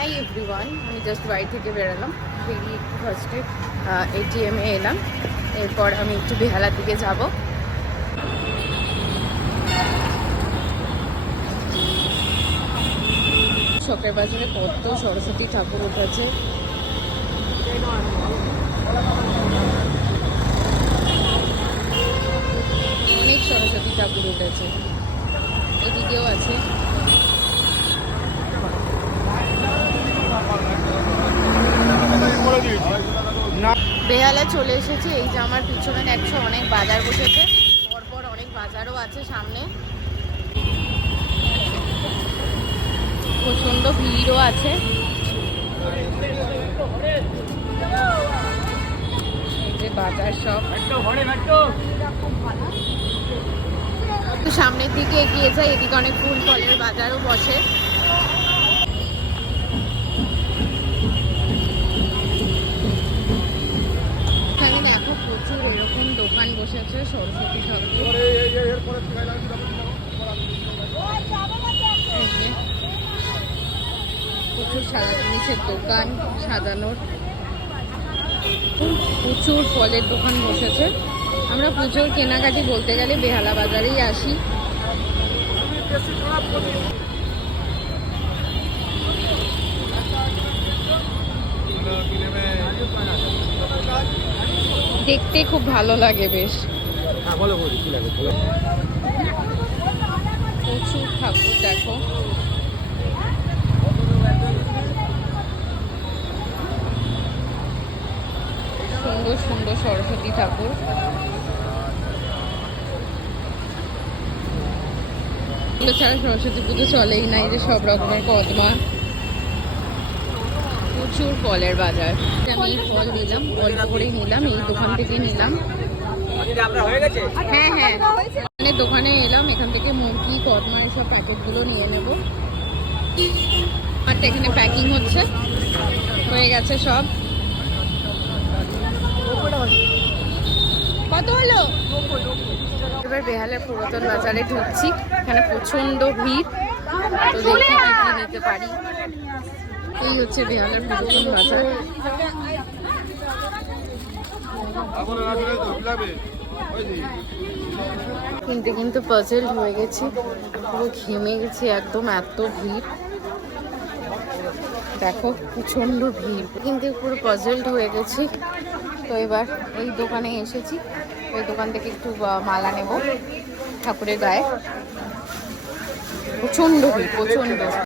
Hi everyone, আমি just বাড়ি থেকে বেরোলাম। বেরিয়ে একটু ফার্স্টে এটিএমে এলাম, এরপর আমি একটু বেহালার দিকে যাব। শখের বাজারে কত সরস্বতী ঠাকুর উঠেছে। অনেক সরস্বতী ঠাকুর উঠেছে, এদিকেও আছে। বেহালা চলে এসেছি। এই যে আমার পিছনে দেখছো অনেক বাজার বসেছে, পরপর অনেক বাজারও আছে সামনে, প্রচন্ড ভিড়ও আছে। এই যে বাজার সব একটু সামনের দিকে এগিয়ে যায়, এদিকে অনেক ফুল ফলের বাজারও বসে। এখানে দেখো প্রচুর এরকম দোকান বসেছে সরস্বতী ঠাকুর। প্রচুর সারা জিনিসের দোকান সাজানোর, প্রচুর ফলের দোকান বসেছে। আমরা পুজোর কেনাকাটি বলতে গেলে বেহালা বাজারেই আসি। দেখতে খুব ভালো লাগে বেশ। প্রচুর ঠাকুর দেখো, সুন্দর সুন্দর সরস্বতী ঠাকুর। এগুলো ছাড়া সরস্বতী পুজো চলেই না। এই যে সব রকমের কদমা, প্রচুর ফলের বাজার। আমি এই ফল নিলাম, অল্প করেই নিলাম, এই দোকান থেকে নিলাম। হ্যাঁ হ্যাঁ, মানে দোকানে এলাম, এখান থেকে মুরগি কদমা এসব প্যাকেটগুলো নিয়ে নেব। আর এখানে প্যাকিং হচ্ছে, হয়ে গেছে সব। কত হলো? এবার বেহালার পুরাতন বাজারে ঢুকছি। এখানে প্রচন্ড ভিড়, তো দেখি কি নিতে পারি। এই হচ্ছে বেহালার পুরাতন বাজার। কিনতে কিন্তু পাজল হয়ে গেছি, পুরো ঘেমে গেছি একদম, এত ভিড় দেখো, প্রচন্ড ভিড়, কিন্তু পুরো পাজলড হয়ে গেছি। তো এবার এই দোকানে এসেছি, ওই দোকান থেকে একটু মালা নেব ঠাকুরের গায়ে। প্রচন্ড ভিড়, প্রচন্ড।